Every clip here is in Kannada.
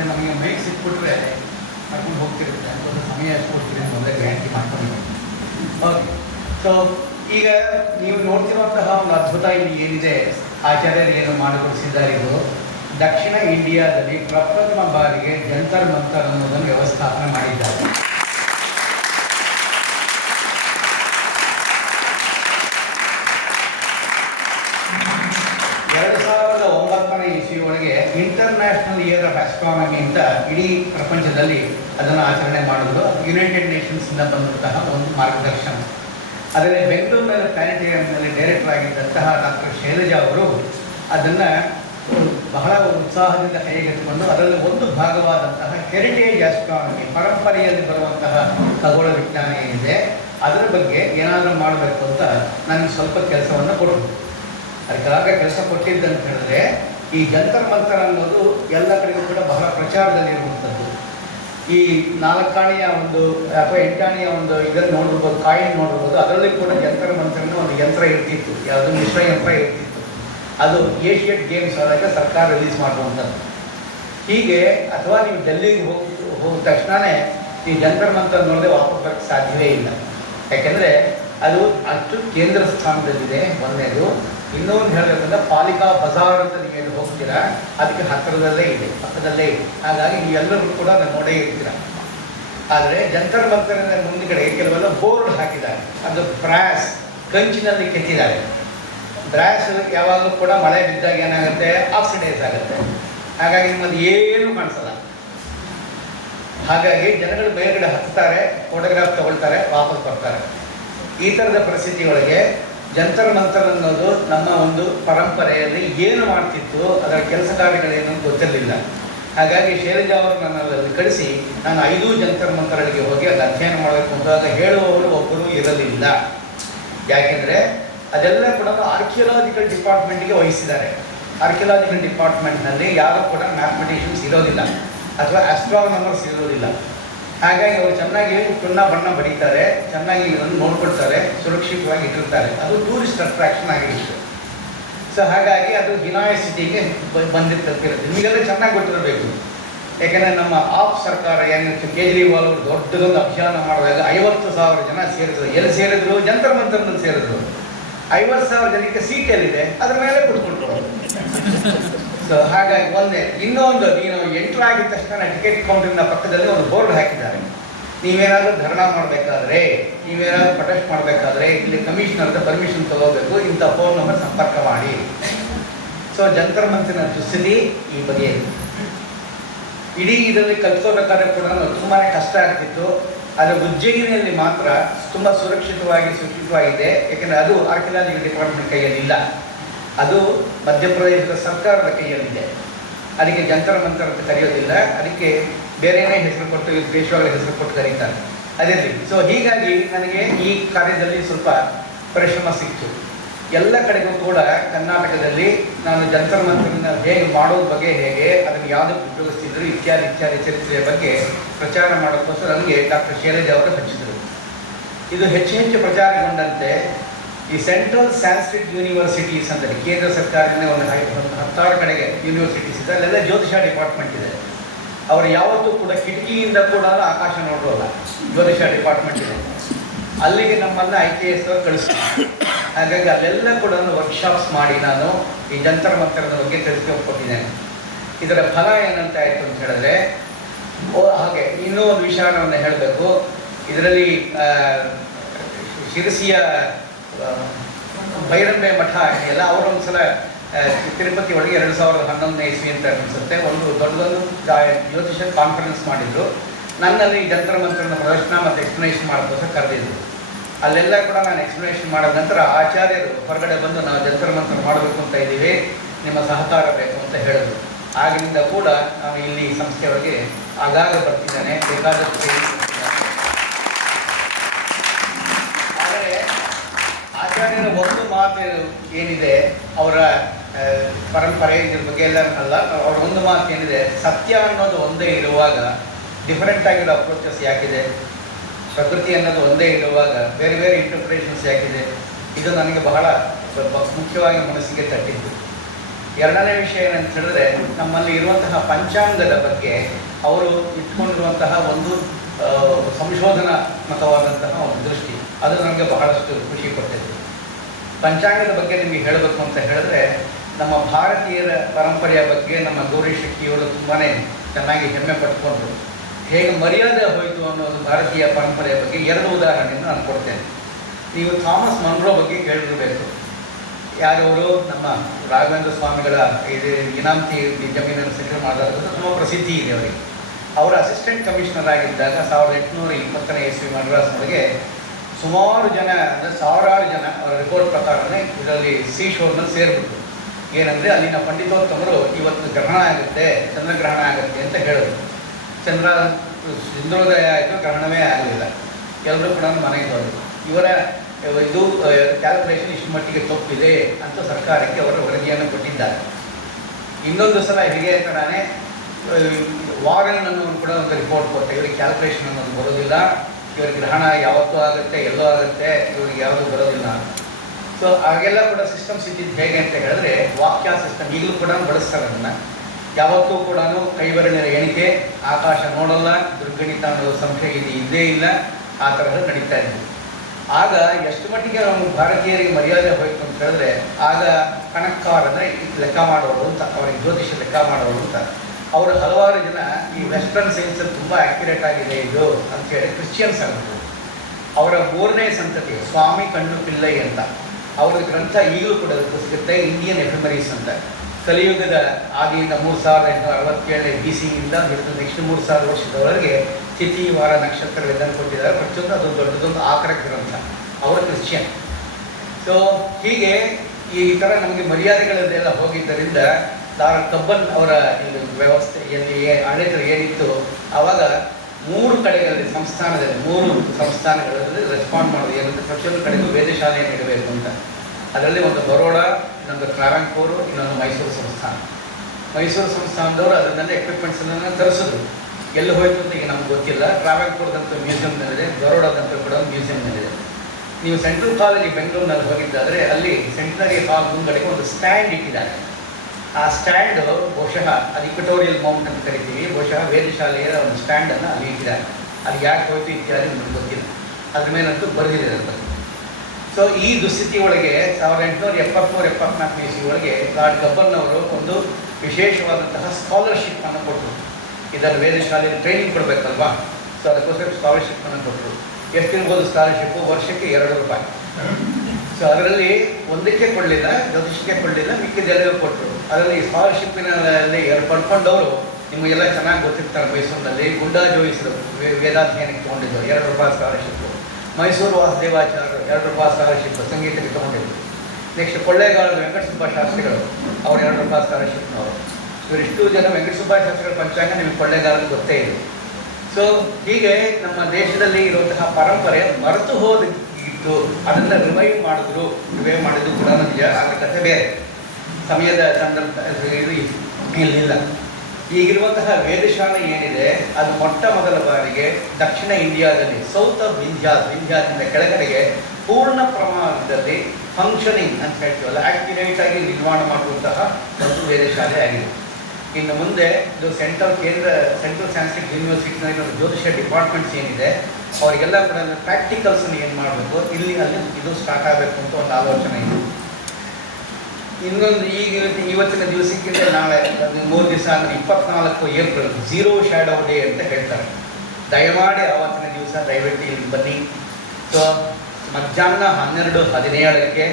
ಅಂದರೆ ನಮಗೆ ಮೈಕ್ ಸಿಕ್ಬಿಟ್ರೆ ಮಾಡ್ಕೊಂಡು ಹೋಗ್ತಿರುತ್ತೆ ಅಂತ ಸಮಯ ಎಷ್ಟು ಕೊಡ್ತೀರಿ ಅಂತ ಮೊದಲೇ ಗ್ಯಾರಂಟಿ ಮಾಡ್ಕೊಂಡಿದ್ದೀನಿ. ಓಕೆ, ಸೊ ಈಗ ನೀವು ನೋಡ್ತಿರುವಂತಹ ಒಂದು ಅದ್ಭುತ ಇಲ್ಲಿ ಏನಿದೆ, ಆಚಾರ್ಯರು ಏನು ಮಾಡಿಕೊಡಿಸಿದ್ದಾರೆ, ಇದು ದಕ್ಷಿಣ ಇಂಡಿಯಾದಲ್ಲಿ ಪ್ರಪ್ರಥಮ ಬಾರಿಗೆ ಜಂತರ್ ಮಂತರ್ ಅನ್ನೋದನ್ನು ವ್ಯವಸ್ಥಾಪನೆ ಮಾಡಿದ್ದಾರೆ. ಇಸ್ವಿಯೊಳಗೆ ಇಂಟರ್ನ್ಯಾಷನಲ್ ಇಯರ್ ಆಫ್ ಆಸ್ಟ್ರಾನಮಿ ಅಂತ ಇಡೀ ಪ್ರಪಂಚದಲ್ಲಿ ಅದನ್ನು ಆಚರಣೆ ಮಾಡೋದು ಯುನೈಟೆಡ್ ನೇಷನ್ಸಿಂದ ಬಂದಂತಹ ಒಂದು ಮಾರ್ಗದರ್ಶನ. ಅದರಲ್ಲಿ ಬೆಂಗಳೂರಿನ ಪ್ಲಾನೆಟೇರಿಯಂನಲ್ಲಿ ಡೈರೆಕ್ಟರ್ ಆಗಿದ್ದಂತಹ ಡಾಕ್ಟರ್ ಶೈಲಜಾ ಅವರು ಅದನ್ನು ಬಹಳ ಉತ್ಸಾಹದಿಂದ ಕೈಗೆತ್ತಿಕೊಂಡು ಅದರಲ್ಲಿ ಒಂದು ಭಾಗವಾದಂತಹ ಹೆರಿಟೇಜ್ ಆಸ್ಟ್ರಾನಮಿ, ಪರಂಪರೆಯಲ್ಲಿ ಬರುವಂತಹ ಖಗೋಳ ವಿಜ್ಞಾನ ಏನಿದೆ ಅದರ ಬಗ್ಗೆ ಏನಾದರೂ ಮಾಡಬೇಕು ಅಂತ ನನಗೆ ಸ್ವಲ್ಪ ಕೆಲಸವನ್ನು ಕೊಟ್ಟರು. ಅದಕ್ಕಾಗ ಕೆಲಸ ಕೊಟ್ಟಿದ್ದಂತ ಹೇಳಿದ್ರೆ, ಈ ಜಂತರ್ ಮಂತರ್ ಅನ್ನೋದು ಎಲ್ಲ ಕಡೆಗೂ ಕೂಡ ಬಹಳ ಪ್ರಚಾರದಲ್ಲಿರುವಂಥದ್ದು. ಈ 4 ಆಣೆಯ ಒಂದು ಅಥವಾ 8 ಆಣೆಯ ಒಂದು ಇದನ್ನು ನೋಡಿರ್ಬೋದು, ಕಾಯಿನ್ ನೋಡಿರ್ಬೋದು, ಅದರಲ್ಲಿ ಕೂಡ ಜಂತರ್ ಮಂತರ್ನ ಒಂದು ಯಂತ್ರ ಇರ್ತಿತ್ತು, ಯಾವುದೋ ಮಿಶ್ರ ಯಂತ್ರ ಇರ್ತಿತ್ತು. ಅದು ಏಷ್ಯನ್ ಗೇಮ್ಸ್ ಆದಾಗ ಸರ್ಕಾರ ರಿಲೀಸ್ ಮಾಡುವಂಥದ್ದು. ಹೀಗೆ ಅಥವಾ ನೀವು ಡೆಲ್ಲಿಗೆ ಹೋಗಿದ ತಕ್ಷಣವೇ ಈ ಜಂತರ್ ಮಂತರ್ ನೋಡದೆ ವಾಪಸ್ ಬರೋಕ್ಕೆ ಸಾಧ್ಯವೇ ಇಲ್ಲ. ಯಾಕೆಂದರೆ ಅದು ಅಷ್ಟು ಕೇಂದ್ರ ಸ್ಥಾನದಲ್ಲಿದೆ, ಒಂದನೇದು. ಇನ್ನೊಂದು ಹೇಳಬೇಕಂದ್ರೆ ಪಾಲಿಕಾ ಬಜಾರ್ ಅಂತ ನೀವು ಹೋಗ್ತೀರಾ, ಅದಕ್ಕೆ ಹತ್ತಿರದಲ್ಲೇ ಇದೆ, ಪಕ್ಕದಲ್ಲೇ ಇದೆ. ಹಾಗಾಗಿ ನೀವೆಲ್ಲರೂ ಕೂಡ ಅದನ್ನು ನೋಡೇ ಇರ್ತೀರ. ಆದರೆ ಜಂತರ್ ಮಂತರಿನ ಮುಂದುಗಡೆ ಕೆಲವೆಲ್ಲ ಬೋರ್ಡ್ ಹಾಕಿದ್ದಾರೆ, ಅದು ಬ್ರಾಸ್ ಕಂಚಿನಲ್ಲಿ ಕೆತ್ತಿದ್ದಾರೆ. ಬ್ರಾಸ್ ಯಾವಾಗಲೂ ಕೂಡ ಮಳೆ ಬಿದ್ದಾಗ ಏನಾಗುತ್ತೆ, ಆಕ್ಸಿಡೈಸ್ ಆಗುತ್ತೆ. ಹಾಗಾಗಿ ನಿಮ್ಮದು ಏನೂ ಕಾಣಿಸಲ್ಲ. ಹಾಗಾಗಿ ಜನಗಳು ಮೇಲ್ಗಡೆ ಹತ್ತಾರೆ, ಫೋಟೋಗ್ರಾಫ್ ತಗೊಳ್ತಾರೆ, ವಾಪಸ್ ಬರ್ತಾರೆ. ಈ ಥರದ ಪರಿಸ್ಥಿತಿಯೊಳಗೆ ಜಂತರ್ ಮಂತರ್ ಅನ್ನೋದು ನಮ್ಮ ಒಂದು ಪರಂಪರೆಯಲ್ಲಿ ಏನು ಮಾಡ್ತಿತ್ತು, ಅದರ ಕೆಲಸ ಕಾರ್ಯಗಳೇನು ಅಂತ ಗೊತ್ತಿರಲಿಲ್ಲ. ಹಾಗಾಗಿ ಶೈಲಜಾ ಅವರು ನನ್ನಲ್ಲಿ ಕಳಿಸಿ ನಾನು 5 ಜಂತರ್ ಮಂತರ್ಗಳಿಗೆ ಹೋಗಿ ಅದು ಅಧ್ಯಯನ ಮಾಡಬೇಕು ಅಂದಾಗ ಹೇಳುವವರು ಒಬ್ಬರು ಇರಲಿಲ್ಲ. ಯಾಕೆಂದರೆ ಅದೆಲ್ಲ ಕೂಡ ಆರ್ಕಿಯಾಲಜಿಕಲ್ ಡಿಪಾರ್ಟ್ಮೆಂಟ್ಗೆ ವಹಿಸಿದ್ದಾರೆ. ಆರ್ಕಿಯಾಲಜಿಕಲ್ ಡಿಪಾರ್ಟ್ಮೆಂಟ್ನಲ್ಲಿ ಯಾರೂ ಕೂಡ ಮ್ಯಾಥಮೆಟಿಷಿಯನ್ಸ್ ಇರೋದಿಲ್ಲ ಅಥವಾ ಆಸ್ಟ್ರಾನಮರ್ಸ್ ಇರೋದಿಲ್ಲ. ಹಾಗಾಗಿ ಅವರು ಚೆನ್ನಾಗಿ ಬಣ್ಣ ಬಡಿತಾರೆ, ಚೆನ್ನಾಗಿ ಇದನ್ನು ನೋಡ್ಕೊಳ್ತಾರೆ, ಸುರಕ್ಷಿತವಾಗಿ ಇಟ್ಟಿರ್ತಾರೆ. ಅದು ಟೂರಿಸ್ಟ್ ಅಟ್ರಾಕ್ಷನ್ ಆಗಿರುತ್ತೆ. ಸೊ ಹಾಗಾಗಿ ಅದು ಹಿನಾಯ ಸಿಟಿಗೆ ಬಂದಿರ್ತಿರುತ್ತೆ. ನಿಮಗೆಲ್ಲ ಚೆನ್ನಾಗಿ ಗೊತ್ತಿರಬೇಕು. ಯಾಕೆಂದರೆ ನಮ್ಮ ಆಪ್ ಸರ್ಕಾರ ಏನಿತ್ತು, ಕೇಜ್ರಿವಾಲ್ ಅವರು ದೊಡ್ಡದೊಂದು ಅಭಿಯಾನ ಮಾಡುವಾಗ 50,000 ಜನ ಸೇರಿದ್ರು. ಎಲ್ಲಿ ಸೇರಿದ್ರು? ಜಂತರ್ ಮಂತರ್ನಲ್ಲಿ ಸೇರಿದ್ರು. 50,000 ಜನಕ್ಕೆ ಸೀಟ್ ಎಲ್ಲಿದೆ, ಅದ್ರ ಮೇಲೆ ಕೂತ್ಕೊಂಡ್ರು. ಸೊ ಹಾಗಾಗಿ ಒಂದೇ. ಇನ್ನೊಂದು, ನೀನು ಎಂಟ್ರ್ ಆಗಿದ ತಕ್ಷಣ ಟಿಕೆಟ್ ಕೌಂಟರ್ನ ಪಕ್ಕದಲ್ಲಿ ಒಂದು ಬೋರ್ಡ್ ಹಾಕಿದ್ದಾರೆ. ನೀವೇನಾದರೂ ಧರಣ ಮಾಡಬೇಕಾದ್ರೆ, ನೀವೇನಾದರೂ ಪ್ರೊಟೆಸ್ಟ್ ಮಾಡಬೇಕಾದ್ರೆ ಇಲ್ಲಿ ಕಮಿಷನರ್ದ ಪರ್ಮಿಷನ್ ತಗೋಬೇಕು, ಇಂಥ ಫೋನ್ ನಂಬರ್ ಸಂಪರ್ಕ ಮಾಡಿ. ಸೊ ಜಂತರ್ ಮಂತರ್ನ ದುಸ್ಥಿತಿ ಈ ಬಗೆಯಲ್ಲಿ. ಇಡೀ ಇದರಲ್ಲಿ ಕಲ್ತ್ಕೋಬೇಕಾದ್ರೆ ಕೂಡ ತುಂಬಾ ಕಷ್ಟ ಆಗ್ತಿತ್ತು. ಆದರೆ ಉಜ್ಜಯಿನಿಯಲ್ಲಿ ಮಾತ್ರ ತುಂಬ ಸುರಕ್ಷಿತವಾಗಿದೆ. ಯಾಕೆಂದರೆ ಅದು ಆರ್ಕಿಯಾಲಜಿಕಲ್ ಡಿಪಾರ್ಟ್ಮೆಂಟ್ ಕೈಯಲ್ಲಿಲ್ಲ, ಅದು ಮಧ್ಯಪ್ರದೇಶದ ಸರ್ಕಾರದ ಕೈಯಲ್ಲಿದೆ. ಅದಕ್ಕೆ ಜಂತರ್ ಮಂತರ್ ಅಂತ ಕರೆಯೋದಿಲ್ಲ, ಅದಕ್ಕೆ ಬೇರೆಯೇ ಹೆಸರು ಕೊಟ್ಟು ದೇಶವಾಗಲೇ ಹೆಸರು ಕೊಟ್ಟು ಕರೀತಾರೆ. ಅದಿರಲಿ. ಸೊ ಹೀಗಾಗಿ ನನಗೆ ಈ ಕಾರ್ಯದಲ್ಲಿ ಸ್ವಲ್ಪ ಪರಿಶ್ರಮ ಸಿಕ್ತು. ಎಲ್ಲ ಕಡೆಗೂ ಕೂಡ ಕರ್ನಾಟಕದಲ್ಲಿ ನಾನು ಜಂತರ್ ಮಂತರ್ನ ಹೇಗೆ ಮಾಡೋದ್ರ ಬಗ್ಗೆ, ಹೇಗೆ ಅದನ್ನು ಯಾವುದಕ್ಕೆ ಉಪಯೋಗಿಸ್ತಿದ್ರು ಇತ್ಯಾದಿ ಚರಿತ್ರೆಯ ಬಗ್ಗೆ ಪ್ರಚಾರ ಮಾಡೋಕ್ಕೋಸ್ಕರ ನನಗೆ ಡಾಕ್ಟರ್ ಶೈಲಜಾ ಅವರು ಹಚ್ಚಿದರು. ಇದು ಹೆಚ್ಚು ಪ್ರಚಾರಗೊಂಡಂತೆ ಈ ಸೆಂಟ್ರಲ್ ಸ್ಯಾನ್ಸ್ಕ್ರಿಟ್ ಯೂನಿವರ್ಸಿಟೀಸ್ ಅಂತ ಕೇಂದ್ರ ಸರ್ಕಾರದಿಂದ ಒಂದು 10 ಕಡೆಗೆ ಯೂನಿವರ್ಸಿಟೀಸ್ ಇದೆ. ಅಲ್ಲೆಲ್ಲ ಜ್ಯೋತಿಷ ಡಿಪಾರ್ಟ್ಮೆಂಟ್ ಇದೆ. ಅವರು ಯಾವತ್ತೂ ಕೂಡ ಕಿಟಕಿಯಿಂದ ಕೂಡ ಆಕಾಶ ನೋಡೋಲ್ಲ, ಜ್ಯೋತಿಷ ಡಿಪಾರ್ಟ್ಮೆಂಟ್ ಇದೆ. ಅಲ್ಲಿಗೆ ನಮ್ಮನ್ನು IKS ಅವರು ಕಳಿಸ್ತಾರೆ. ಹಾಗಾಗಿ ಅಲ್ಲೆಲ್ಲ ಕೂಡ ವರ್ಕ್ಶಾಪ್ಸ್ ಮಾಡಿ ನಾನು ಈ ಜಂತರ್ ಮಂತರದ ಬಗ್ಗೆ ತಿಳಿಸ್ಕೊಟ್ಟಿದ್ದೇನೆ. ಇದರ ಫಲ ಏನಂತ ಆಯಿತು ಅಂತ ಹೇಳಿದ್ರೆ, ಹಾಗೆ ಇನ್ನೂ ಒಂದು ವಿಚಾರವನ್ನು ಹೇಳಬೇಕು. ಇದರಲ್ಲಿ ಶಿರಸಿಯ ಭೈರಂಬೆ ಮಠ ಎಲ್ಲ ಅವರೊಂದು ಸಲ ತಿರುಪತಿ ಒಳಗೆ 2011ನೇ ಇಸ್ವಿ ಅಂತ ಅನಿಸುತ್ತೆ, ಒಂದು ದೊಡ್ಡದೊಂದು ಜ್ಯೋತಿಷ ಕಾನ್ಫರೆನ್ಸ್ ಮಾಡಿದ್ರು. ನನ್ನಲ್ಲಿ ಜಂತರ್ ಮಂತರ್ನ ಪ್ರದರ್ಶನ ಮತ್ತು ಎಕ್ಸ್ಪ್ಲನೇಷನ್ ಮಾಡೋದಕ್ಕೋಸ್ಕರ ಕರೆದಿದ್ರು. ಅಲ್ಲೆಲ್ಲ ಕೂಡ ನಾನು ಎಕ್ಸ್ಪ್ಲನೇಷನ್ ಮಾಡಿದ ನಂತರ ಆಚಾರ್ಯರು ಹೊರಗಡೆ ಬಂದು ನಾವು ಜಂತರ್ ಮಂತರ್ ಮಾಡಬೇಕು ಅಂತ ಇದ್ದೀವಿ, ನಿಮ್ಮ ಸಹಕಾರ ಬೇಕು ಅಂತ ಹೇಳಿದ್ರು. ಆಗಿನಿಂದ ಕೂಡ ನಾನು ಇಲ್ಲಿ ಸಂಸ್ಥೆಯೊಳಗೆ ಆಗಾಗ ಬರ್ತಿದ್ದೇನೆ, ಬೇಕಾದಷ್ಟು. ಆದರೆ ಆಚಾರ್ಯರ ಒಂದು ಮಾತು ಏನಿದೆ, ಅವರ ಪರಂಪರೆ ಇದ್ರ ಬಗ್ಗೆ ಎಲ್ಲ ಅಲ್ಲ, ಅವ್ರ ಒಂದು ಮಾತು ಏನಿದೆ, ಸತ್ಯ ಅನ್ನೋದು ಒಂದೇ ಇರುವಾಗ ಡಿಫರೆಂಟ್ ಆಗಿರೋ ಅಪ್ರೋಚಸ್ ಯಾಕಿದೆ, ಪ್ರಕೃತಿ ಅನ್ನೋದು ಒಂದೇ ಇರುವಾಗ ಬೇರೆ ಬೇರೆ ಇಂಟರ್ಪ್ರಿಟೇಷನ್ಸ್ ಯಾಕಿದೆ, ಇದು ನನಗೆ ಬಹಳ ಮುಖ್ಯವಾಗಿ ಮನಸ್ಸಿಗೆ ತಟ್ಟಿತ್ತು. ಎರಡನೇ ವಿಷಯ ಏನಂತ ಹೇಳಿದ್ರೆ, ನಮ್ಮಲ್ಲಿ ಇರುವಂತಹ ಪಂಚಾಂಗದ ಬಗ್ಗೆ ಅವರು ಇಟ್ಕೊಂಡಿರುವಂತಹ ಒಂದು ಸಂಶೋಧನಾತ್ಮಕವಾದಂತಹ ಒಂದು ದೃಷ್ಟಿ, ಅದು ನನಗೆ ಬಹಳಷ್ಟು ಖುಷಿ ಕೊಟ್ಟಿತ್ತು. ಪಂಚಾಂಗದ ಬಗ್ಗೆ ನಿಮಗೆ ಹೇಳಬೇಕು ಅಂತ ಹೇಳಿದ್ರೆ, ನಮ್ಮ ಭಾರತೀಯರ ಪರಂಪರೆಯ ಬಗ್ಗೆ ನಮ್ಮ ಗೌರಿ ಶೆಟ್ಟಿಯವರು ತುಂಬಾ ಚೆನ್ನಾಗಿ ಹೆಮ್ಮೆ ಪಟ್ಕೊಂಡ್ರು. ಹೇಗೆ ಮರ್ಯಾದೆ ಹೋಯಿತು ಅನ್ನೋದು ಭಾರತೀಯ ಪರಂಪರೆಯ ಬಗ್ಗೆ 2 ಉದಾಹರಣೆಯನ್ನು ನಾನು ಕೊಡ್ತೇನೆ. ನೀವು ಥಾಮಸ್ ಮನ್ರೋ ಬಗ್ಗೆ ಕೇಳಿರಬೇಕು. ಯಾರವರು ನಮ್ಮ ರಾಘವೇಂದ್ರ ಸ್ವಾಮಿಗಳ ಇದು ಇನಾಮತಿ ಜಮೀನನ್ನು ಸೆಟಲ್ ಮಾಡಿದಾಗ ತುಂಬ ಪ್ರಸಿದ್ಧಿ ಇದೆ ಅವರಿಗೆ. ಅವರ ಅಸಿಸ್ಟೆಂಟ್ ಕಮಿಷನರ್ ಆಗಿದ್ದಾಗ 1820ನೇ ಇಸ್ವಿ ಮದ್ರಾಸ್ನೊಳಗೆ ಸುಮಾರು ಜನ, ಅಂದರೆ ಸಾವಿರಾರು ಜನ ಅವರ ರಿಪೋರ್ಟ್ ಪ್ರಕಾರನೇ ಇದರಲ್ಲಿ ಸೀಶೋರ್ನಲ್ಲಿ ಸೇರಿಬಿಟ್ರು. ಏನಂದರೆ ಅಲ್ಲಿನ ಪಂಡಿತೋತ್ತಮರು ಇವತ್ತು ಗ್ರಹಣ ಆಗುತ್ತೆ, ಚಂದ್ರಗ್ರಹಣ ಆಗುತ್ತೆ ಅಂತ ಹೇಳಿದ್ರು. ಚಂದ್ರೋದಯ ಆಯಿತು, ಗ್ರಹಣವೇ ಆಗಲಿಲ್ಲ. ಎಲ್ಲರೂ ಕೂಡ ಮನೆಗೆ ಹೋದರು. ಇವರ ಇದು ಕ್ಯಾಲ್ಕುಲೇಷನ್ ಇಷ್ಟು ಮಟ್ಟಿಗೆ ತಪ್ಪಿದೆ ಅಂತ ಸರ್ಕಾರಕ್ಕೆ ಅವರ ವರದಿಯನ್ನು ಕೊಟ್ಟಿದ್ದಾರೆ. ಇನ್ನೊಂದು ಸಲ ಹೀಗೆ ಥರನೇ ವಾರನ್ ಅನ್ನೋರು ಕೂಡ ಒಂದು ರಿಪೋರ್ಟ್ ಕೊಟ್ಟೆ, ಇವರಿಗೆ ಕ್ಯಾಲ್ಕುಲೇಷನ್ ಅನ್ನೋದು ಬರೋದಿಲ್ಲ, ಇವರಿಗೆ ಗ್ರಹಣ ಯಾವತ್ತೂ ಆಗುತ್ತೆ, ಎಲ್ಲೋ ಆಗುತ್ತೆ, ಇವ್ರಿಗೆ ಯಾವುದೂ ಬರೋದಿಲ್ಲ. ಸೊ ಹಾಗೆಲ್ಲ ಕೂಡ ಸಿಸ್ಟಮ್ಸ್ ಇದ್ದಿದ್ದು ಹೇಗೆ ಅಂತ ಹೇಳಿದ್ರೆ, ವಾಕ್ಯ ಸಿಸ್ಟಮ್ ಈಗಲೂ ಕೂಡ ಬಳಸ್ತಾರೆ. ಅದನ್ನು ಯಾವತ್ತೂ ಕೂಡ ಕೈಬರಣಿನ ಎಣಿಕೆ, ಆಕಾಶ ನೋಡಲ್ಲ, ದುರ್ಗಣಿತ ಅನ್ನೋದು ಸಂಖ್ಯೆ ಇದು ಇದ್ದೇ ಇಲ್ಲ, ಆ ಥರದ್ದು ನಡೀತಾ ಇದ್ವಿ. ಆಗ ಎಷ್ಟು ಮಟ್ಟಿಗೆ ನಾವು ಭಾರತೀಯರಿಗೆ ಮರ್ಯಾದೆ ಹೋಯಿತು ಅಂತ ಹೇಳಿದ್ರೆ, ಆಗ ಕಣಕ್ಕಾರ್ ಅಂದರೆ ಲೆಕ್ಕ ಮಾಡೋರು ಅಂತ, ಅವರಿಗೆ ಜ್ಯೋತಿಷ ಲೆಕ್ಕ ಮಾಡೋರು ಅಂತ, ಅವರು ಹಲವಾರು ಜನ ಈ ವೆಸ್ಟರ್ನ್ ಸೈನ್ಸಲ್ಲಿ ತುಂಬ ಆ್ಯಕ್ಯುರೇಟ್ ಆಗಿದೆ ಇದು ಅಂತೇಳಿ ಕ್ರಿಶ್ಚಿಯನ್ಸ್ ಆಗಿದ್ರು. ಅವರ 3ನೇ ಸಂತತಿ ಸ್ವಾಮಿ ಕಣ್ಣು ಪಿಲ್ಲೈ ಅಂತ, ಅವರ ಗ್ರಂಥ ಈಗಲೂ ಕೂಡ ಸಿಗುತ್ತೆ, ಇಂಡಿಯನ್ ಎಫಿಮರೀಸ್ ಅಂತ. ಕಲಿಯುಗದ ಆದಿಯಿಂದ 3867 BC ಇಂದ ಹಿಡಿದು ನೆಕ್ಸ್ಟ್ 3000 ವರ್ಷದವರೆಗೆ ತಿಥಿ, ವಾರ, ನಕ್ಷತ್ರಗಳೆಲ್ಲರೂ ಕೊಟ್ಟಿದ್ದಾರೆ. ಪ್ರತಿಯೊಂದು ಅದೊಂದು ದೊಡ್ಡದೊಂದು ಆಕರ ಗ್ರಂಥ. ಅವರು ಕ್ರಿಶ್ಚಿಯನ್. ಸೊ ಹೀಗೆ ಈ ಥರ ನಮಗೆ ಮರ್ಯಾದೆಗಳನ್ನೆಲ್ಲ ಹೋಗಿದ್ದರಿಂದ ಲಾರ್ಡ್ ಕಬ್ಬನ್ ಅವರ ಇದು ವ್ಯವಸ್ಥೆಯಲ್ಲಿ ಆಡಳಿತ ಏನಿತ್ತು, ಆವಾಗ 3 ಕಡೆಗಳಲ್ಲಿ ಸಂಸ್ಥಾನದಲ್ಲಿ 3 ಸಂಸ್ಥಾನಗಳಲ್ಲಿ ರೆಸ್ಪಾಂಡ್ ಮಾಡೋದು ಏನಂದರೆ, ಪ್ರತಿಯೊಂದು ಕಡೆಗೂ ವೇದಶಾಲೆಯನ್ನು ಇಡಬೇಕು ಅಂತ. ಅದರಲ್ಲಿ ಒಂದು ಬರೋಡಾ, ಇನ್ನೊಂದು ಟ್ರಾವೆಂಕೋರು, ಇನ್ನೊಂದು ಮೈಸೂರು ಸಂಸ್ಥಾನ. ಮೈಸೂರು ಸಂಸ್ಥಾನದವರು ಅದನ್ನೆಲ್ಲ ಎಕ್ವಿಪ್ಮೆಂಟ್ಸನ್ನು ತರಿಸಿದ್ರು. ಎಲ್ಲಿ ಹೋಯ್ತು ಅಂತ ಈಗ ನಮ್ಗೆ ಗೊತ್ತಿಲ್ಲ. ಟ್ರಾವೆಂಕೋರ್ದಂತೂ ಮ್ಯೂಸಿಯಂನಲ್ಲಿದೆ, ಬರೋಡಾದಂತೂ ಕೂಡ ಮ್ಯೂಸಿಯಂನಲ್ಲಿದೆ. ನೀವು ಸೆಂಟ್ರಲ್ ಕಾಲೇಜ್ ಬೆಂಗಳೂರಿನಲ್ಲಿ ಹೋಗಿದ್ದಾದರೆ ಅಲ್ಲಿ ಸೆಂಟ್ರರಿ ಹಾಲ್ ಮುಂಗಡೆಗೆ ಒಂದು ಸ್ಟ್ಯಾಂಡ್ ಇಟ್ಟಿದ್ದಾರೆ. ಆ ಸ್ಟ್ಯಾಂಡು ಬಹುಶಃ ಅದು ಇಕ್ವಟೋರಿಯಲ್ ಮೌಂಟ್ ಅಂತ ಕರಿತೀವಿ, ಬಹುಶಃ ವೇದಶಾಲೆಯ ಒಂದು ಸ್ಟ್ಯಾಂಡನ್ನು ಅಲ್ಲಿ ಇಟ್ಟಿದ್ದಾರೆ. ಅದು ಯಾಕೆ ಹೋಯ್ತು ಇತ್ಯಾದಿ ನಮ್ಗೆ ಗೊತ್ತಿಲ್ಲ, ಅದ್ರ ಮೇಲಂತೂ ಬರೆದಿದೆ ಅಂತ. ಸೊ ಈ ದುಸ್ಥಿತಿ ಒಳಗೆ 1873-74 ಇಸ್ವಿ ಒಳಗೆ ಲಾರ್ಡ್ ಕಬ್ಬನ್ ಅವರು ಒಂದು ವಿಶೇಷವಾದಂತಹ ಸ್ಕಾಲರ್ಶಿಪ್ ಅನ್ನು ಕೊಟ್ಟರು. ಇದನ್ನು ವೇದಶಾಲೆಯಲ್ಲಿ ಟ್ರೈನಿಂಗ್ ಕೊಡಬೇಕಲ್ವಾ, ಸೊ ಅದಕ್ಕೋಸ್ಕರ ಸ್ಕಾಲರ್ಶಿಪ್ ಅನ್ನು ಕೊಟ್ಟರು. ಎಷ್ಟಿರ್ಬೋದು ಸ್ಕಾಲರ್ಶಿಪ್ಪು? ವರ್ಷಕ್ಕೆ ₹2. ಸೊ ಅದರಲ್ಲಿ ಒಂದಕ್ಕೆ ಕೊಡಲಿಲ್ಲ, ಜ್ಯೋತಿಷಕ್ಕೆ ಕೊಡಲಿಲ್ಲ, ಮಿಕ್ಕಿದೆಲ್ಲರೂ ಕೊಟ್ಟರು. ಅದರಲ್ಲಿ ಸ್ಕಾಲರ್ಶಿಪ್ಪಿನಲ್ಲಿ 2 ಪಡ್ಕೊಂಡವರು ನಿಮಗೆಲ್ಲ ಚೆನ್ನಾಗಿ ಗೊತ್ತಿರ್ತಾರೆ. ಮೈಸೂರಿನಲ್ಲಿ ಗುಂಡಾ ಜೋಯಿಸರು ವೇದಾಧ್ಯಯನಕ್ಕೆ ತೊಗೊಂಡಿದ್ದು ₹2 ಸ್ಕಾಲರ್ಶಿಪ್ಪು. ಮೈಸೂರು ವಾಸುದೇವಾಚಾರ್ಯರು ₹2 ಸ್ಕಾಲರ್ಶಿಪ್ ಸಂಗೀತಕ್ಕೆ ತೊಗೊಂಡಿದ್ರು. ನೆಕ್ಸ್ಟ್ ಕೊಳ್ಳೇಗಾಲದ ವೆಂಕಟಸುಬ್ಬ ಶಾಸ್ತ್ರಿಗಳು ಅವರು ₹2 ಸ್ಕಾಲರ್ಶಿಪ್ನವರು. ಇವರಿಷ್ಟು ಜನ ವೆಂಕಟಸುಬ್ಬ ಶಾಸ್ತ್ರಿಗಳ ಪಂಚಾಂಗ ನಿಮಗೆ ಕೊಳ್ಳೇಗಾಲದ ಗೊತ್ತೇ ಇದೆ. ಸೊ ಹೀಗೆ ನಮ್ಮ ದೇಶದಲ್ಲಿ ಇರುವಂತಹ ಪರಂಪರೆ ಮರೆತು ಹೋದಿತ್ತು, ಅದನ್ನು ರಿವೈವ್ ಮಾಡಿದ್ದು ಕೂಡ ನಿಜ. ಅದರ ಕಥೆ ಬೇರೆ, ಸಮಯದ ಸಂದರ್ಭ ಇದು ಇಲ್ಲಿಲ್ಲ. ಈಗಿರುವಂತಹ ವೇದಶಾಲೆ ಏನಿದೆ ಅದು ಮೊಟ್ಟ ಮೊದಲ ಬಾರಿಗೆ ದಕ್ಷಿಣ ಇಂಡಿಯಾದಲ್ಲಿ ಸೌತ್ ಆಫ್ ವಿಂಧ್ಯಾದಿಂದ ಕೆಳಗಡೆಗೆ ಪೂರ್ಣ ಪ್ರಮಾಣದಲ್ಲಿ ಫಂಕ್ಷನಿಂಗ್ ಅಂತ ಹೇಳ್ತೀವಲ್ಲ, ಆಕ್ಟಿವೇಟ್ ಆಗಿ ನಿರ್ಮಾಣ ಮಾಡುವಂತಹ ಒಂದು ವೇದಶಾಲೆ ಆಗಿದೆ. ಇನ್ನು ಮುಂದೆ ಇದು ಸೆಂಟ್ರಲ್ ಸೈನ್ಸ್ಟಿಫಿಕ್ ಯೂನಿವರ್ಸಿಟಿನ ಜ್ಯೋತಿಷ ಡಿಪಾರ್ಟ್ಮೆಂಟ್ಸ್ ಏನಿದೆ ಅವರಿಗೆಲ್ಲ ಕೂಡ ಪ್ರಾಕ್ಟಿಕಲ್ಸನ್ನು ಏನು ಮಾಡಬೇಕು, ಅಲ್ಲಿ ಇದು ಸ್ಟಾರ್ಟ್ ಆಗಬೇಕು ಅಂತ ಒಂದು ಆಲೋಚನೆ ಇದೆ. ಇನ್ನೊಂದು ಇವತ್ತಿನ ದಿವಸಕ್ಕಿಂತ ನಾಳೆ 3 ದಿವಸ ಅಂದರೆ 24 ಏಪ್ರಿಲ್ ಝೀರೋ ಶ್ಯಾಡೋ ಡೇ ಅಂತ ಹೇಳ್ತಾರೆ. ದಯಮಾಡಿ ಆವತ್ತಿನ ದಿವಸ ದಯವಿಟ್ಟು ಇಲ್ಲಿ ಬನ್ನಿ. ಸೊ ಮಧ್ಯಾಹ್ನ 12:17ಕ್ಕೆ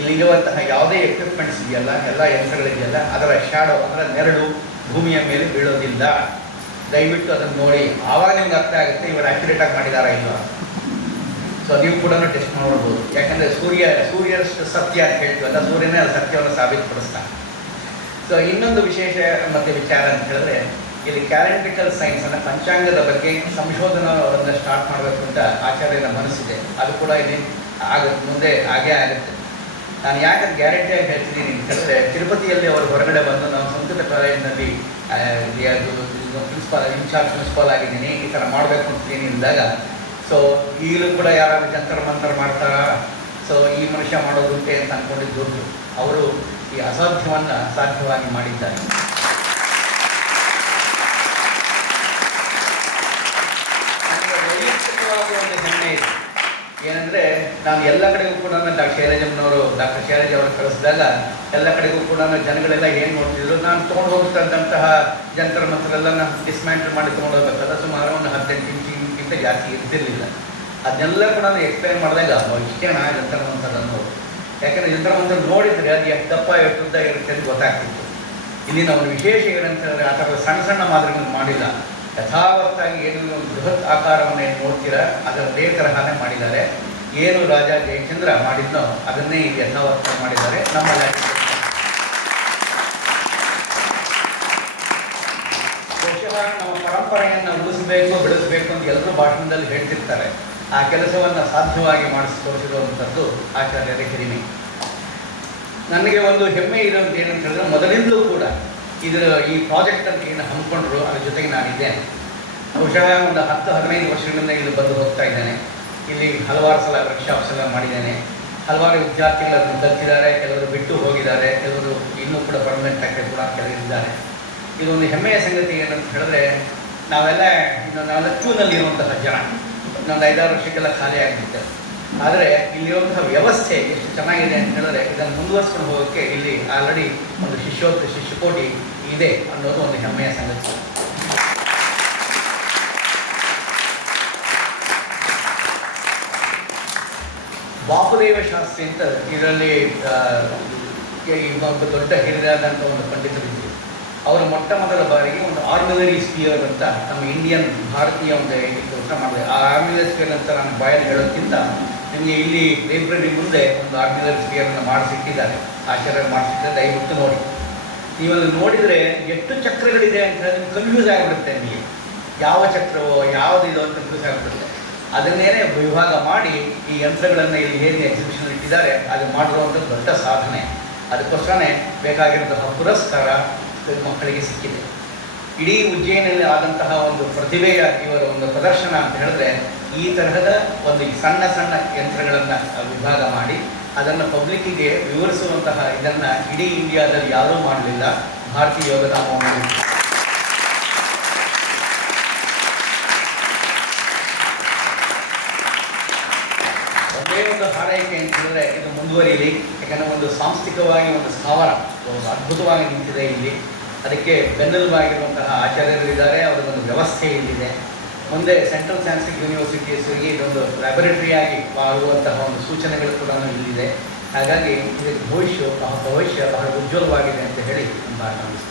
ಇಲ್ಲಿರುವಂತಹ ಯಾವುದೇ ಎಕ್ವಿಪ್ಮೆಂಟ್ಸ್ ಇದೆಯಲ್ಲ, ಎಲ್ಲ ಯಂತ್ರಗಳಿದೆಯಲ್ಲ, ಅದರ ಶ್ಯಾಡೋ ಅದರ ನೆರಳು ಭೂಮಿಯ ಮೇಲೆ ಬೀಳೋದಿಲ್ಲ. ದಯವಿಟ್ಟು ಅದನ್ನು ನೋಡಿ, ಆವಾಗ ನಿಮ್ಗೆ ಅರ್ಥ ಆಗುತ್ತೆ ಇವರು ಆ್ಯಕ್ಯುರೇಟಾಗಿ ಮಾಡಿದಾರಾ ಇಲ್ಲ. ಸೊ ನೀವು ಕೂಡ ಟೆಸ್ಟ್ ಮಾಡ್ಬೋದು. ಯಾಕಂದರೆ ಸೂರ್ಯಷ್ಟು ಸತ್ಯ ಅಂತ ಹೇಳ್ತೀವಲ್ಲ, ಸೂರ್ಯನೇ ಅದು ಸತ್ಯವನ್ನು ಸಾಬೀತುಪಡಿಸ್ತಾನೆ. ಸೊ ಇನ್ನೊಂದು ವಿಶೇಷ ಮತ್ತು ವಿಚಾರ ಅಂತ ಹೇಳಿದ್ರೆ, ಇಲ್ಲಿ ಕ್ಯಾಲೆಂಡ್ರಿಕಲ್ ಸೈನ್ಸನ್ನು ಪಂಚಾಂಗದ ಬಗ್ಗೆ ಸಂಶೋಧನೆಯನ್ನು ಸ್ಟಾರ್ಟ್ ಮಾಡಬೇಕು ಅಂತ ಆಚಾರ್ಯನ ಮನಸ್ಸಿದೆ. ಅದು ಕೂಡ ಇಲ್ಲಿ ಮುಂದೆ ಆಗೇ ಆಗುತ್ತೆ. ನಾನು ಯಾಕೆ ಗ್ಯಾರಂಟಿಯಾಗಿ ಹೇಳ್ತಿದ್ದೀನಿ ಅಂತ ಹೇಳಿದ್ರೆ, ತಿರುಪತಿಯಲ್ಲಿ ಅವರು ಹೊರಗಡೆ ಬಂದು ನಾವು ಸಂಸ್ಕೃತ ಕಾಲೇಜಿನಲ್ಲಿ ಇನ್ಚಾರ್ಜ್ ಪ್ರಿನ್ಸಿಪಾಲ್ ಆಗಿದ್ದೀನಿ, ಈ ಥರ ಮಾಡಬೇಕು ಅಂತೀನಿ ಇದ್ದಾಗ, ಸೊ ಈಗಲೂ ಕೂಡ ಯಾರಾದರೂ ಜಂತರ ಮಂತರ ಮಾಡ್ತಾರಾ, ಸೊ ಈ ಮನುಷ್ಯ ಮಾಡೋದುಂಟೆ ಅಂತ ಅಂದ್ಕೊಂಡಿದ್ದು ಅವರು ಈ ಅಸಾಧ್ಯವನ್ನು ಸಾಧ್ಯವಾಗಿ ಮಾಡಿದ್ದಾರೆ. ನನಗೆ ವೈಯಕ್ತಿಕವಾಗಿ ಒಂದು ಹೆಮ್ಮೆ ಇದೆ. ಏನಂದರೆ ನಾನು ಎಲ್ಲ ಕಡೆಗೂ ಕೂಡ ಡಾಕ್ಟರ್ ಶೈಲಜ್ ಅವರು ಕಳಿಸಿದಾಗ ಎಲ್ಲ ಕಡೆಗೂ ಕೂಡ ಜನಗಳೆಲ್ಲ ಏನು ನೋಡ್ತಿದ್ರು, ನಾನು ತೊಗೊಂಡು ಹೋಗ್ತಕ್ಕಂತಹ ಜಂತರ ಮಂತ್ರರೆಲ್ಲ ನಾನು ಡಿಸ್ಮ್ಯಾಂಟಲ್ ಮಾಡಿ ತೊಗೊಂಡು ಹೋಗ್ಬೇಕಾದ್ರೆ ಸುಮಾರು ಒಂದು 18 ಇಂಚಿಗಿಂತ ಜಾಸ್ತಿ ಇರ್ತಿರ್ಲಿಲ್ಲ. ಅದನ್ನೆಲ್ಲ ಕೂಡ ನಾನು ಎಕ್ಸ್ಪ್ಲೈನ್ ಮಾಡಿದಾಗ ಇಷ್ಟೇನಾ ಜಂತರ ಮಂತ್ರ ಅನ್ನೋದು. ಯಾಕಂದರೆ ಜಂತರ ಮಂತ್ರ ನೋಡಿದರೆ ಅದು ಎಷ್ಟು ದಪ್ಪ ಎಷ್ಟು ಉದ್ದ ಇರುತ್ತೆ ಅಂತ ಗೊತ್ತಾಗ್ತಿತ್ತು. ಇಲ್ಲಿ ನಾವು ವಿಶೇಷ ಏನಂತ ಹೇಳಿದ್ರೆ ಆ ಥರದ ಸಣ್ಣ ಸಣ್ಣ ಮಾದರಿಗಳನ್ನು ಮಾಡಿಲ್ಲ. ಯಥಾವತ್ತಾಗಿ ಏನು ಬೃಹತ್ ಆಕಾರವನ್ನು ಏನು ನೋಡ್ತೀರಾ ಅದರದೇ ತರಹನೇ ಮಾಡಿದ್ದಾರೆ. ಏನು ರಾಜ ಜಯಚಂದ್ರ ಮಾಡಿದ್ನೋ ಅದನ್ನೇ ಇಲ್ಲಿ ಯಥಾವತ್ತಾಗಿ ಮಾಡಿದ್ದಾರೆ. ನಮ್ಮ ಬಹುಶಃ ನಮ್ಮ ಪರಂಪರೆಯನ್ನು ಉಳಿಸಬೇಕು ಬೆಳೆಸಬೇಕು ಅಂತ ಎಲ್ಲರೂ ಭಾಷಣದಲ್ಲಿ ಹೇಳ್ತಿರ್ತಾರೆ. ಆ ಕೆಲಸವನ್ನು ಸಾಧ್ಯವಾಗಿ ತೋರಿಸಿರುವಂಥದ್ದು ಆಚಾರ್ಯರ ಹಿರಿಮೆ. ನನಗೆ ಒಂದು ಹೆಮ್ಮೆ ಇರೋದು ಏನಂತ ಹೇಳಿದ್ರೆ, ಮೊದಲಿಂದಲೂ ಕೂಡ ಈ ಪ್ರಾಜೆಕ್ಟ್ ಅಂತ ಏನು ಹಮ್ಮಿಕೊಂಡ್ರು ಅದ್ರ ಜೊತೆಗೆ ನಾನಿದ್ದೇನೆ. ಬಹುಶಃ ಒಂದು 10-15 ವರ್ಷಗಳಿಂದ ಇಲ್ಲಿ ಬಂದು ಹೋಗ್ತಾ ಇದ್ದೇನೆ. ಇಲ್ಲಿ ಹಲವಾರು ಸಲ ವರ್ಕ್ಶಾಪ್ಸ್ ಎಲ್ಲ ಮಾಡಿದ್ದೇನೆ. ಹಲವಾರು ವಿದ್ಯಾರ್ಥಿಗಳು ಅದನ್ನು ಕಲಿತಿದ್ದಾರೆ, ಕೆಲವರು ಬಿಟ್ಟು ಹೋಗಿದ್ದಾರೆ, ಕೆಲವರು ಇನ್ನೂ ಕೂಡ ಪರ್ಮನೆಂಟ್ ಆಗಿ ಕೂಡ ಕೆಲವರಿದ್ದಾರೆ. ಇದೊಂದು ಹೆಮ್ಮೆಯ ಸಂಗತಿ ಏನಂತ ಹೇಳಿದ್ರೆ, ನಾವೆಲ್ಲ ಕ್ಯೂನಲ್ಲಿ ಇರುವಂತಹ ಜನ ಇನ್ನೊಂದು 5-6 ವರ್ಷಕ್ಕೆಲ್ಲ ಖಾಲಿ ಆಗಿರುತ್ತೆ. ಆದರೆ ಇಲ್ಲಿರುವಂತಹ ವ್ಯವಸ್ಥೆ ಎಷ್ಟು ಚೆನ್ನಾಗಿದೆ ಅಂತ ಹೇಳಿದ್ರೆ, ಇದನ್ನು ಮುಂದುವರ್ಸ್ಕೊಂಡು ಹೋಗೋಕ್ಕೆ ಇಲ್ಲಿ ಆಲ್ರೆಡಿ ಒಂದು ಶಿಷ್ಯಕೋಟಿ ಇದೆ ಅನ್ನೋದು ಒಂದು ಹೆಮ್ಮೆಯ ಸಂಗತಿ. ವಾಸುದೇವ ಶಾಸ್ತ್ರಿ ಅಂತ ಇದರಲ್ಲಿ ಒಬ್ಬ ದೊಡ್ಡ ಹಿರಿಯಾದಂಥ ಒಂದು ಪಂಡಿತರಿದ್ದರು. ಅವರು ಮೊಟ್ಟ ಮೊದಲ ಬಾರಿಗೆ ಒಂದು ಆರ್ಮಿನರಿ ಸ್ಪಿಯರ್ ಅಂತ ನಮ್ಮ ಭಾರತೀಯ ಒಂದು ಕೆಲಸ ಮಾಡಿದೆ. ಆ ಆರ್ಮಿನರಿ ಸ್ಪಿಯರ್ ಅಂತ ನಾನು ಬಾಯಲ್ಲಿ ಹೇಳೋಕ್ಕಿಂತ ನಿಮಗೆ ಇಲ್ಲಿ ಲೈಬ್ರರಿ ಮುಂದೆ ಒಂದು ಆರ್ಮಿನರಿ ಸ್ಪಿಯರನ್ನು ಮಾಡಿಸಿಟ್ಟಿದ್ದಾರೆ, ಆಚಾರ್ಯ ಮಾಡಿಸಿಟ್ಟಿದ್ದಾರೆ. ದಯವಿಟ್ಟು ನೋಡಿ. ನೀವಲ್ಲಿ ನೋಡಿದರೆ ಎಷ್ಟು ಚಕ್ರಗಳಿದೆ ಅಂತ ಹೇಳಿ ನಿಮ್ಗೆ ಕನ್ಫ್ಯೂಸ್ ಆಗಿಬಿಡುತ್ತೆ. ನಿಮಗೆ ಯಾವ ಚಕ್ರವೋ ಯಾವುದಿದೋ ಅಂತ ಕನ್ಫ್ಯೂಸ್ ಆಗಿಬಿಡುತ್ತೆ. ಅದನ್ನೇನೆ ವಿಭಾಗ ಮಾಡಿ ಈ ಯಂತ್ರಗಳನ್ನು ಇಲ್ಲಿ ಹೇಗೆ ಎಕ್ಸಿಬಿಷನ್ ಇಟ್ಟಿದ್ದಾರೆ, ಅದು ಮಾಡಿರುವಂಥದ್ದು ದೊಡ್ಡ ಸಾಧನೆ. ಅದಕ್ಕೋಸ್ಕರನೇ ಬೇಕಾಗಿರುವಂತಹ ಪುರಸ್ಕಾರ ಮಕ್ಕಳಿಗೆ ಸಿಕ್ಕಿದೆ. ಇಡೀ ಉಜ್ಜಯಿನಿಯಲ್ಲಿ ಆದಂತಹ ಒಂದು ಪ್ರತಿಭೆಯ ಇವರ ಒಂದು ಪ್ರದರ್ಶನ ಅಂತ ಹೇಳಿದ್ರೆ, ಈ ತರಹದ ಒಂದು ಸಣ್ಣ ಸಣ್ಣ ಯಂತ್ರಗಳನ್ನು ವಿಭಾಗ ಮಾಡಿ ಅದನ್ನು ಪಬ್ಲಿಕ್ಕಿಗೆ ವಿವರಿಸುವಂತಹ ಇದನ್ನು ಇಡೀ ಇಂಡಿಯಾದಲ್ಲಿ ಯಾರೂ ಮಾಡಲಿಲ್ಲ. ಭಾರತೀಯ ಯೋಗಧಾಮವನ್ನು ಒಂದೇ ಒಂದು ಹಾರೈಕೆ ಅಂತ ಹೇಳಿದ್ರೆ ಇದು ಮುಂದುವರಿಯಲಿ. ಯಾಕಂದರೆ ಒಂದು ಸಾಂಸ್ಥಿಕವಾಗಿ ಒಂದು ಸ್ಥಾವರ ಅದ್ಭುತವಾಗಿ ನಿಂತಿದೆ ಇಲ್ಲಿ. ಅದಕ್ಕೆ ಬೆನ್ನೆಲುಬಾಗಿರುವಂತಹ ಆಚಾರ್ಯರಿದ್ದಾರೆ, ಅವರದೊಂದು ವ್ಯವಸ್ಥೆ ಇಲ್ಲಿದೆ. ಮುಂದೆ ಸೆಂಟ್ರಲ್ ಸೈನ್ಸಿಫಿಕ್ ಯೂನಿವರ್ಸಿಟಿಯರಿಗೆ ಇದೊಂದು ಲ್ಯಾಬೊರೇಟರಿಯಾಗಿ ಮಾಡುವಂತಹ ಒಂದು ಸೂಚನೆಗಳು ಕೂಡ ಇಲ್ಲಿದೆ. ಹಾಗಾಗಿ ಇದಕ್ಕೆ ಭವಿಷ್ಯ ಬಹಳ ಉಜ್ವಲವಾಗಿದೆ ಅಂತ ಹೇಳಿ ತುಂಬ ಅನಿಸ್ತು.